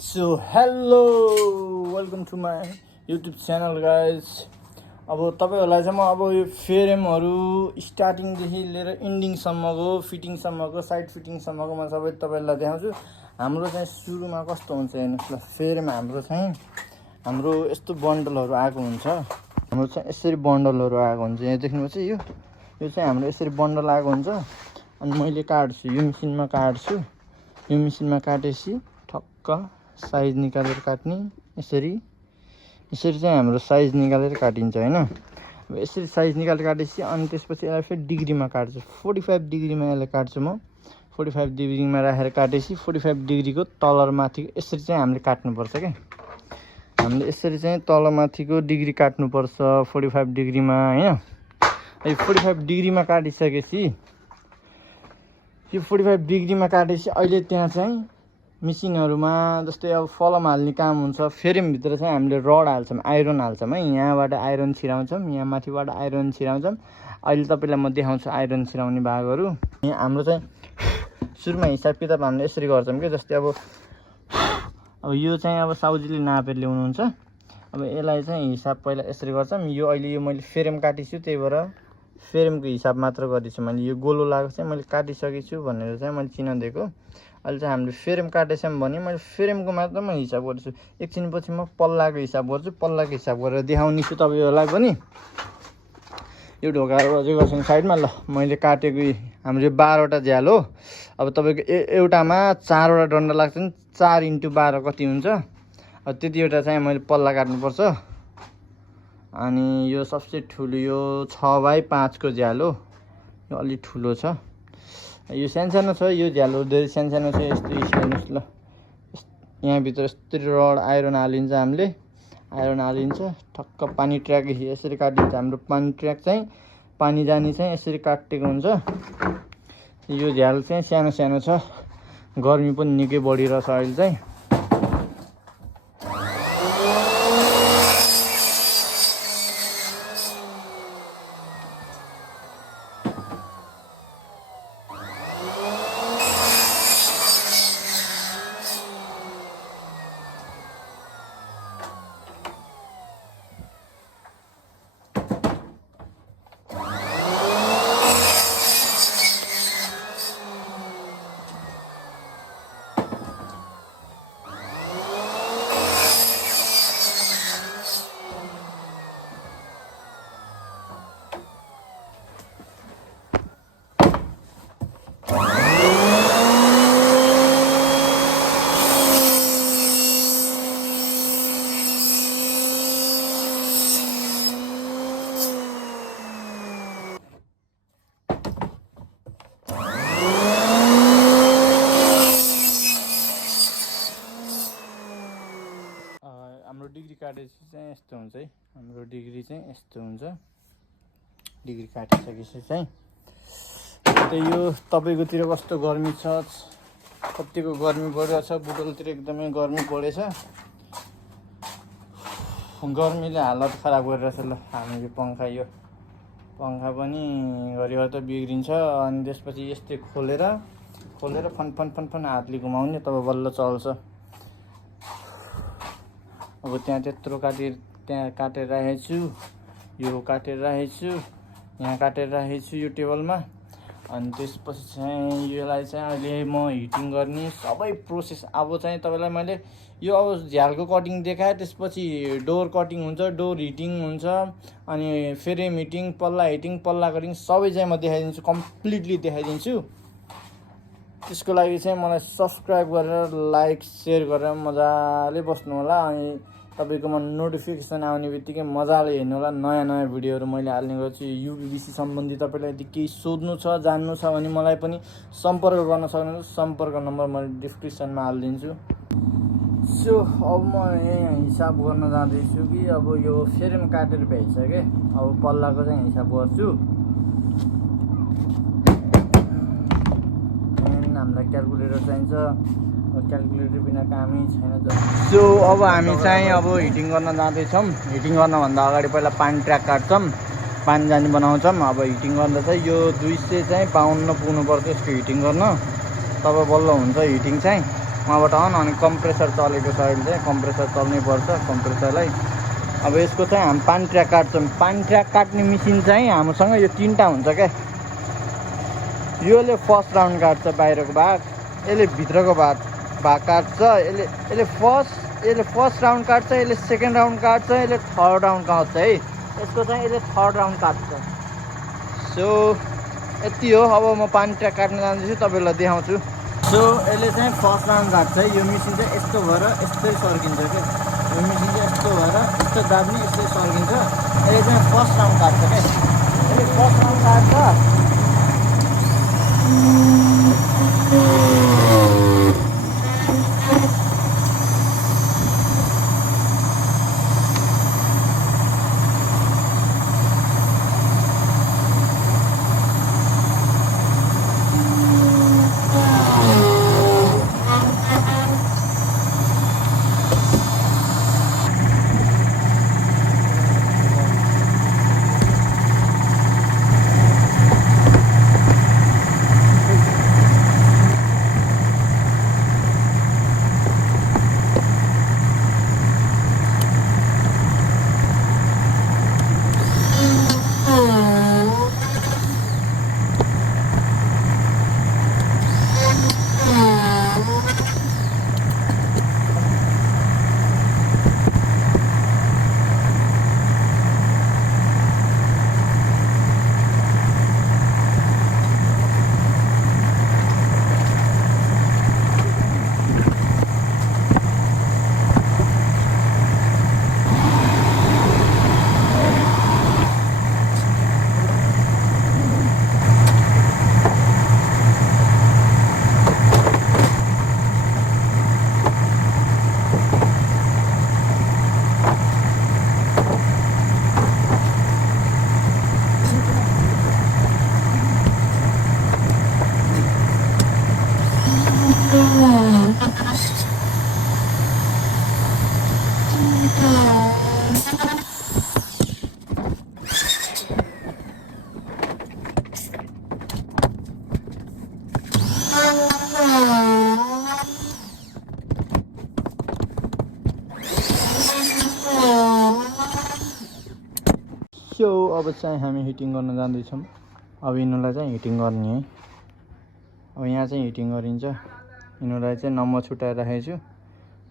So hello welcome to my YouTube channel guys. अब तपाईँहरूलाई चाहिँ म अब यो फ्रेमहरू स्टार्टिङदेखि लिएर इन्डिङसम्मको फिटिङसम्मको साइड फिटिङसम्मको म सबै तपाईँहरूलाई देखाउँछु। हाम्रो चाहिँ सुरुमा कस्तो हुन्छ हेर्नुहोस् ल। फ्रेम हाम्रो यस्तो बन्डलहरू आएको हुन्छ। हाम्रो चाहिँ यसरी बन्डलहरू आएको हुन्छ। यहाँ देख्नुहुन्छ यो चाहिँ हाम्रो यसरी बन्डल आएको हुन्छ। अनि मैले काट्छु, यो मेसिनमा काट्छु। यो मेसिनमा काटेपछि ठक्क साइज निकालेर काट्ने। यसरी चाहिँ हाम्रो साइज निकालेर काटिन्छ हैन। अब यसरी साइज निकालेर काटेपछि अनि त्यसपछि यसलाई फेरि डिग्रीमा काट्छु। 45 डिग्रीमा यसलाई काट्छु म। 45 डिग्रीमा राखेर काटेपछि 45 डिग्रीको तलमाथि यसरी चाहिँ हामीले काट्नुपर्छ के। हामीले यसरी चाहिँ तलमाथिको डिग्री काट्नुपर्छ 45 डिग्रीमा हैन। यो 45 डिग्रीमा काटिसकेपछि यो 45 डिग्रीमा काटेपछि अहिले त्यहाँ चाहिँ मेसिनहरूमा जस्तै अब फलम हाल्ने काम हुन्छ। फ्रेमभित्र चाहिँ हामीले रड हाल्छौँ, आइरन हाल्छौँ है। यहाँबाट आइरन छिराउँछौँ, यहाँ माथिबाट आइरन छिराउँछौँ। अहिले तपाईँलाई म देखाउँछु आइरन छिराउने भागहरू। यहाँ हाम्रो चाहिँ सुरुमा हिसाब किताब हामीले यसरी गर्छौँ कि जस्तै अब यो चाहिँ अब साउजीले नापेर ल्याउनुहुन्छ। अब यसलाई चाहिँ हिसाब पहिला यसरी गर्छौँ। यो अहिले यो मैले फ्रेम काटिछु, त्यही भएर फ्रेमको हिसाब मात्र गरेछु मैले। यो गोलो लागेको चाहिँ मैले काटिसकेछु भनेर चाहिँ मैले चिन्ह दिएको। अहिले चाहिँ हामीले फ्रेम काटेछौँ भने मैले फ्रेमको मात्र म हिसाब गर्छु। एकछिनपछि म पल्लाको हिसाब गर्छु। पल्लाको हिसाब गरेर देखाउने छु तपाईँहरूलाई पनि। यो ढोकाहरू अझै गर्छौँ साइडमा। ल मैले काटेको हाम्रो यो 12वटा झ्याल हो। अब तपाईँको एउटामा 4वटा डन्डा लाग्छ नि। 4 × 12 कति हुन्छ। अब त्यतिवटा चाहिँ मैले पल्ला काट्नुपर्छ। अनि यो सबसे ठुलो यो 6x5 को झ्याल हो। यो अलि ठुलो छ। यो सानो छ। यो झ्यालहरू धेरै सानो छ। यस्तो हेर्नुहोस् ल। यहाँभित्र यस्तरी रड आइरन हालिन्छ हामीले। आइरन हालिन्छ ठक्क पानी ट्र्याक यसरी काटिन्छ। हाम्रो पानी ट्र्याक चाहिँ पानी जाने चाहिँ यसरी काटेको हुन्छ। यो झ्याल चाहिँ सानो छ। गर्मी पनि निकै बढिरहेछ अहिले चाहिँ। हाम्रो डिग्री काटेपछि चाहिँ यस्तो हुन्छ है। हाम्रो डिग्री चाहिँ यस्तो हुन्छ। डिग्री काटिसकेपछि चाहिँ त्यही यो तपाईँकोतिर कस्तो गर्मी छ, कतिको गर्मी बढिरहेछ। बुटोलतिर एकदमै गर्मी बढेछ। गर्मीले हालत खराब गरिरहेछ। ल हामी यो पङ्खा पनि घरिघरि त बिग्रिन्छ। अनि त्यसपछि यस्तै खोलेर फन हातले घुमाउने तब बल्ल चल्छ। अब त्यहाँ त्यत्रो त्यहाँ काटेर राखेको छु। यो काटेर राखेको छु। यहाँ काटेर राखेको छु यो टेबलमा। अनि त्यसपछि चाहिँ यसलाई चाहिँ अहिले म हिटिङ गर्ने सबै प्रोसेस। अब चाहिँ तपाईँलाई मैले यो अब झ्यालको कटिङ देखाएँ। त्यसपछि डोर कटिङ हुन्छ, डोर हिटिङ हुन्छ, अनि फ्रेम हिटिङ, पल्ला हिटिङ, पल्ला कटिङ सबै चाहिँ म देखाइदिन्छु, कम्प्लिटली देखाइदिन्छु। त्यसको लागि चाहिँ मलाई सब्सक्राइब गरेर लाइक सेयर गरेर मजाले बस्नु होला। अनि तपाईँकोमा नोटिफिकेसन आउने बित्तिकै मजाले हेर्नु होला। नयाँ भिडियोहरू मैले हाल्ने गर्छु। युपीबीसी सम्बन्धी तपाईँलाई यदि केही सोध्नु छ, जान्नु छ भने मलाई पनि सम्पर्क गर्न सक्नुहुन्छ। सम्पर्क नम्बर मैले डिस्क्रिप्सनमा हालिदिन्छु। सो अब म यहाँ हिसाब गर्न जाँदैछु कि अब यो फ्रेम काटेर भ्याइसकेँ। अब पल्लाको चाहिँ हिसाब गर्छु। हामीलाई क्यालकुलेटर चाहिन्छ। क्यालकुलेटर बिना कामै छैन। सो अब हामी चाहिँ अब हिटिङ गर्न जाँदैछौँ। हिटिङ गर्नभन्दा अगाडि पहिला पानी ट्र्याक काट्छौँ, पानी जाने बनाउँछौँ। अब हिटिङ गर्दा चाहिँ यो 252 पुग्नुपर्छ यसको हिटिङ गर्न, तब बल्ल हुन्छ हिटिङ चाहिँ। उहाँबाट अन अनि कम्प्रेसर चलेको छ अहिले चाहिँ कम्प्रेसर चल्नै पर्छ कम्प्रेसरलाई। अब यसको चाहिँ हामी पानी ट्र्याक काट्छौँ। पानी ट्र्याक काट्ने मेसिन चाहिँ हामीसँग यो 3टा हुन्छ क्या। योले फर्स्ट राउन्ड काट्छ बाहिरको भाग, यसले भित्रको भाग काट्छ। यसले फर्स्ट राउन्ड काट्छ, यसले सेकेन्ड राउन्ड काट्छ, यसले थर्ड राउन्ड काट्छ है। यसको चाहिँ यसले थर्ड राउन्ड काट्छ। सो यति हो। अब म पानी ट्र्याक काट्न जाँदैछु, तपाईँहरूलाई देखाउँछु। सो यसले चाहिँ फर्स्ट राउन्ड काट्छ है। यो मेसिन चाहिँ यस्तो भएर यस्तै सर्किन्छ क्या। यो मेसिन चाहिँ यस्तो भएर यस्तो दाब्ने यस्तै सर्किन्छ। यसले चाहिँ फर्स्ट राउन्ड काट्छ क्या। यसले फर्स्ट राउन्ड काट्छ। सो अब चाहिँ हामी हिटिङ गर्न जाँदैछौँ। अब यिनीहरूलाई चाहिँ हिटिङ गर्ने है। अब यहाँ चाहिँ हिटिङ गरिन्छ। यिनीहरूलाई चाहिँ नम्बर छुट्याएर राखेको छु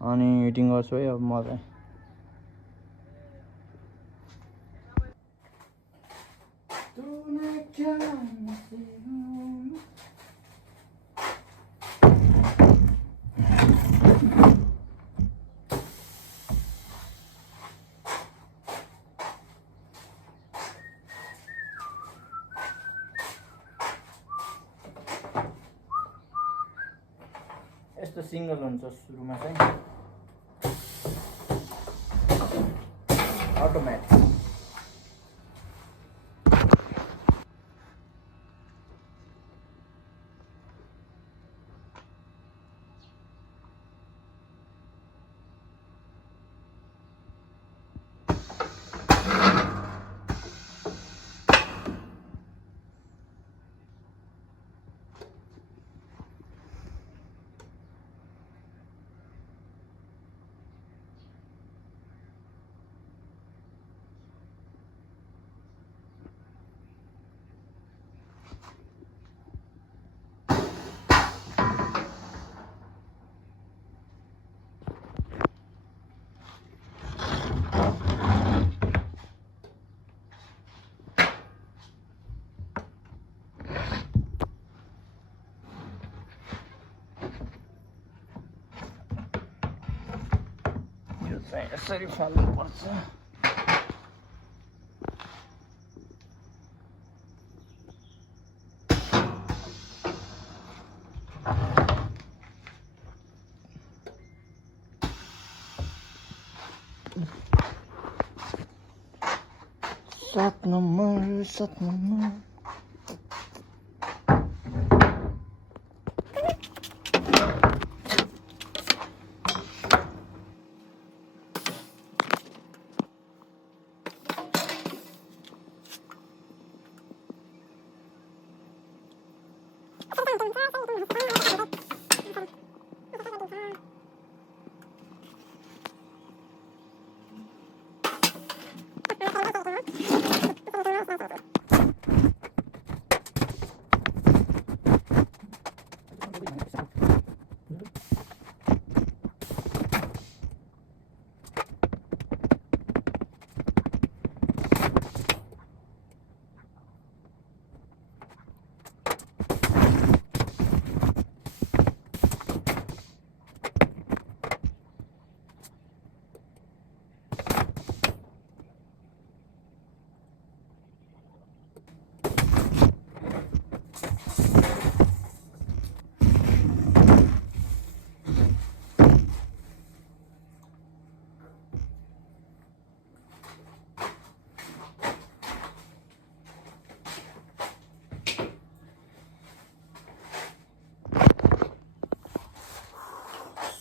अनि हिटिङ गर्छु है अब म चाहिँ। यस्तो सिङ्गल हुन्छ सुरुमा चाहिँ अटोमेटिक। यसरी फाल्नुपर्छ। सात नम्बर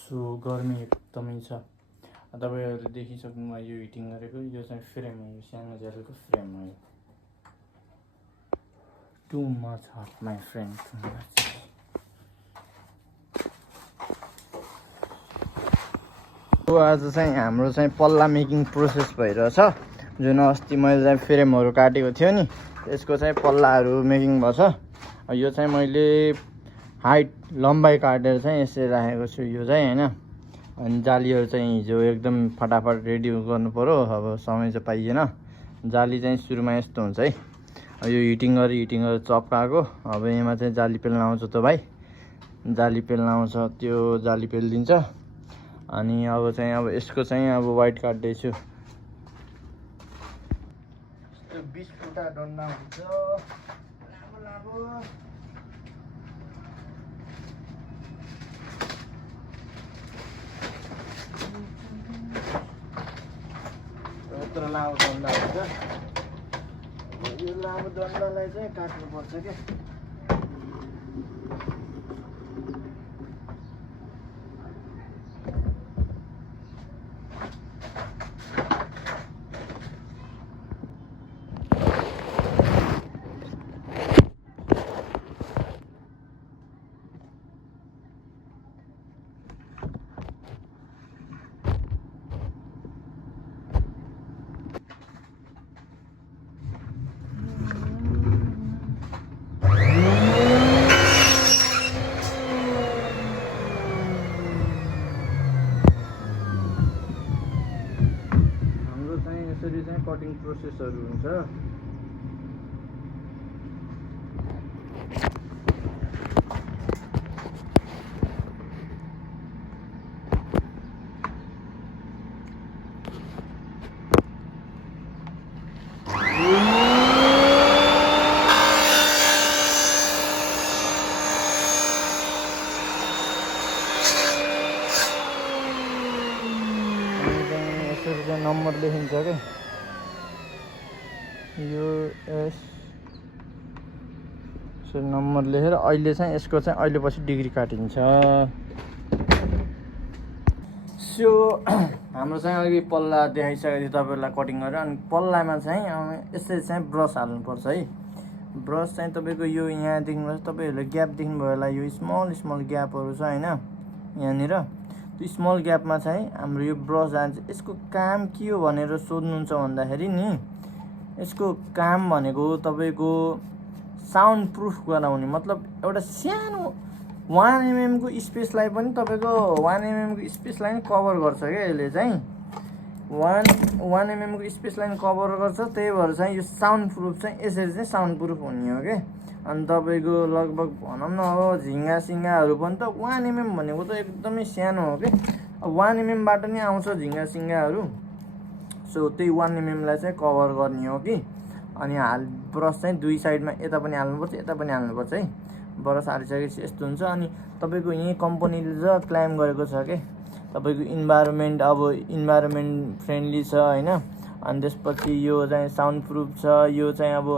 सो गर्मी एकदमै छ। तपाईँहरूले देखिसक्नुभयो यो हिटिङ गरेको, यो चाहिँ फ्रेम हो, यो सानो जेलको फ्रेम हो। Too much hot my friend, too much. आज चाहिँ हाम्रो चाहिँ पल्ला मेकिङ प्रोसेस भइरहेछ। जुन अस्ति मैले चाहिँ फ्रेमहरू काटेको थियो नि, त्यसको चाहिँ पल्लाहरू मेकिङ भएछ। यो चाहिँ मैले हाइट लम्बाइ काटेर चाहिँ यसरी राखेको छु यो चाहिँ होइन। अनि जालीहरू चाहिँ हिजो एकदम फटाफट रेडी गर्नु पऱ्यो, अब समय चाहिँ पाइएन। जाली चाहिँ सुरुमा यस्तो हुन्छ है, यो हिटिङ गरी चप्काएको। अब यसमा चाहिँ जाली पेल्न आउँछ त भाइ, जाली पेल्न आउँछ, त्यो जाली पेलिदिन्छ। अनि अब चाहिँ अब यसको चाहिँ अब वाइट काट्दैछु। यस्तो 20 फुटा डन्डा हुन्छ, लामो लामो। यत्रो लामो डन्डा हुन्छ। यो लामो डन्डालाई चाहिँ काट्नुपर्छ क्या। यसरी चाहिँ कटिङ प्रोसेसहरू हुन्छ। यसरी चाहिँ नम्बर लेखिन्छ क्या, यो एस यसरी नम्बर लेखेर अहिले चाहिँ यसको चाहिँ अहिले पछि डिग्री काटिन्छ। सो हाम्रो चाहिँ अघि पल्ला देखाइसकेको थियो तपाईँहरूलाई कटिङ गरेर। अनि पल्लामा चाहिँ यसरी चाहिँ ब्रस हाल्नुपर्छ है। ब्रस चाहिँ तपाईँको यो यहाँ देख्नुहोस्, तपाईँहरूले ग्याप देख्नुभयो होला, यो स्मल ग्यापहरू छ होइन यहाँनिर। त्यो स्मल ग्यापमा चाहिँ हाम्रो यो ब्रस जान्छ। यसको काम के हो भनेर सोध्नुहुन्छ भन्दाखेरि नि, यसको काम भनेको तपाईँको साउन्ड प्रुफ गराउने, मतलब एउटा सानो 1 mm को स्पेसलाई पनि तपाईँको 1 mm को स्पेसलाई पनि कभर गर्छ क्या यसले चाहिँ। 1 mm को स्पेसलाई पनि कभर गर्छ। त्यही भएर चाहिँ यो साउन्ड प्रुफ चाहिँ यसरी चाहिँ साउन्ड प्रुफ हुने हो क्या। अनि तपाईँको लगभग भनौँ न अब झिङ्गा सिङ्गाहरू पनि त 1 mm भनेको त एकदमै सानो हो कि। अब 1 mm बाट नै आउँछ झिङ्गा सिङ्गाहरू। सो त्यही 1 mm लाई चाहिँ कभर गर्ने हो कि। अनि ब्रस चाहिँ दुई साइडमा यता पनि हाल्नुपर्छ, यता पनि हाल्नुपर्छ है। ब्रस हालिसकेपछि यस्तो हुन्छ। अनि तपाईँको यहीँ कम्पनीले ज क्लाइम गरेको छ कि तपाईँको इन्भाइरोमेन्ट फ्रेन्डली छ होइन। अनि त्यसपछि यो चाहिँ साउन्ड प्रुफ छ। यो चाहिँ अब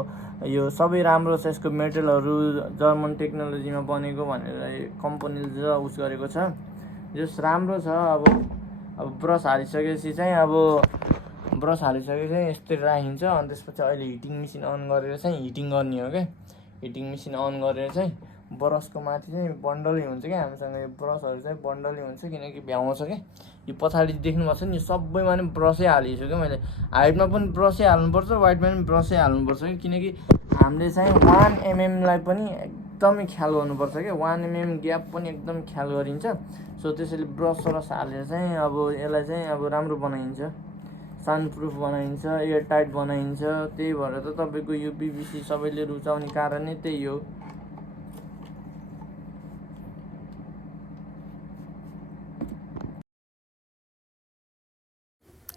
यो सबै राम्रो छ, यसको मेटेरियलहरू जर्मन टेक्नोलोजीमा बनेको भनेर कम्पनीले ज उस गरेको छ, जस राम्रो छ। अब ब्रस हालिसकेपछि चाहिँ यस्तै राखिन्छ। अनि त्यसपछि अहिले हिटिङ मेसिन अन गरेर चाहिँ हिटिङ गर्ने हो क्या। हिटिङ मेसिन अन गरेर चाहिँ ब्रसको माथि चाहिँ बन्डलै हुन्छ क्या। हामीसँग यो ब्रसहरू चाहिँ बन्डलै हुन्छ, किनकि भ्याउँछ क्या। यो पछाडि देख्नुभएको छ नि, यो सबैमा नि ब्रसै हालिसक्यो क्या मैले। हाइटमा पनि ब्रसै हाल्नुपर्छ, वाइटमा पनि ब्रसै हाल्नुपर्छ कि, किनकि हामीले चाहिँ 1 mm लाई पनि एकदमै ख्याल गर्नुपर्छ क्या। 1 mm ग्याप पनि एकदम ख्याल गरिन्छ। सो त्यसैले ब्रस हालेर चाहिँ अब यसलाई चाहिँ अब राम्रो बनाइन्छ, साउन्ड प्रुफ बनाइन्छ, एयर टाइट बनाइन्छ। त्यही भएर त तपाईँको यो PVC सबैले रुचाउने कारण नै त्यही हो।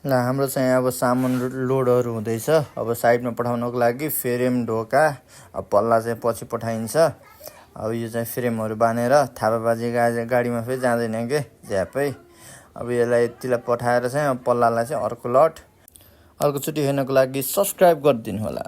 ल हाम्रो चाहिँ अब सामान लोडहरू हुँदैछ। अब साइडमा पठाउनको लागि फ्रेम ढोका, अब पल्ला चाहिँ पछि पठाइन्छ। अब यो चाहिँ फ्रेमहरू बाँधेर थापाबाजी गाडीमा फेरि जाँदैन के झ्यापै। अब यसलाई यतिलाई पठाएर चाहिँ अब पल्लालाई चाहिँ अर्कोचोटि हेर्नको लागि सब्सक्राइब गरिदिनु होला।